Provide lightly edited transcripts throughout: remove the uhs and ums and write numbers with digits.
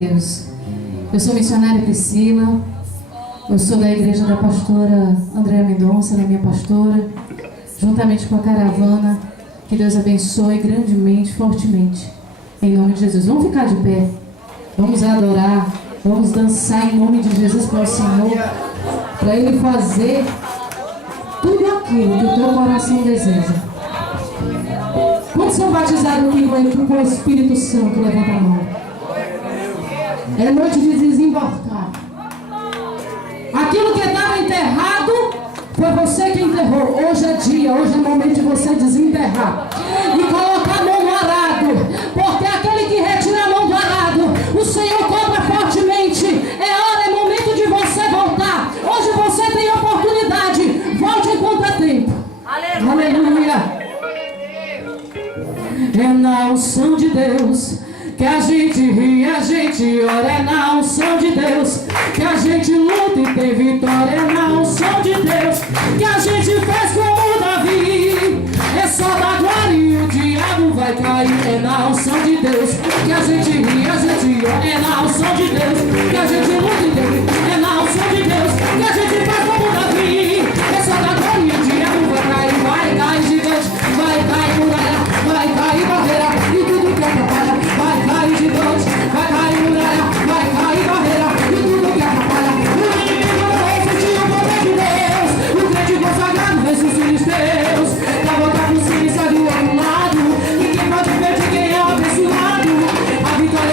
Deus. Eu sou missionária Priscila, eu sou da igreja da pastora Andréa Mendonça, ela é minha pastora, juntamente com a caravana. Que Deus abençoe grandemente, fortemente, em nome de Jesus. Vamos ficar de pé, vamos adorar, vamos dançar em nome de Jesus para o Senhor, para Ele fazer tudo aquilo que o teu coração deseja. Quantos são batizados aqui com o Espírito Santo? Levanta a mão. É noite de desembarcar. Aquilo que estava enterrado foi você que enterrou. Hoje é dia, hoje é momento de você desenterrar e colocar a mão no arado, porque aquele que retira a mão do arado, o Senhor cobra fortemente. É hora, é momento de você voltar. Hoje você tem oportunidade. Volte enquanto é tempo. Aleluia. É na unção de Deus que a gente ri, a gente ora. É na unção de Deus que a gente luta e tem vitória. É na unção de Deus que a gente faz como Davi. É só da glória e o diabo vai cair. É na unção de Deus que a gente ri, a gente ora. É na unção de Deus que a gente luta e tem vitória. É na unção de Deus que a gente faz como Davi. É só da glória e o diabo vai cair. Vai cair gigante, vai cair muralha, vai cair barreira e tudo que atrapalha. Vai cair gigante, vai cair muralha, vai cair barreira e tudo que atrapalha. O inimigo não vai sentir o poder de Deus. O crente consagrado vence os filisteus. Pra voltar pro cimo e sai do outro lado. E quem pode ver de quem é o abençoado. A vitória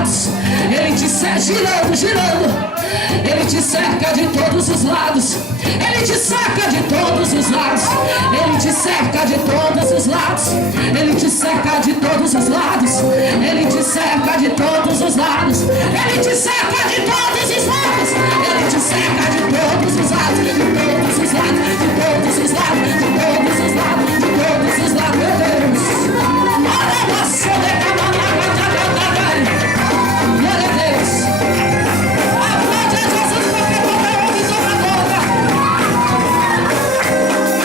lados. Ele te cerca, girando, girando. Ele te cerca de todos os lados. Ele te cerca de todos os lados. Ele te cerca de todos os lados. Ele te cerca de todos os lados. Ele te cerca de todos os lados. Ele te cerca de todos os lados. Ele te cerca de todos os lados. De todos os lados.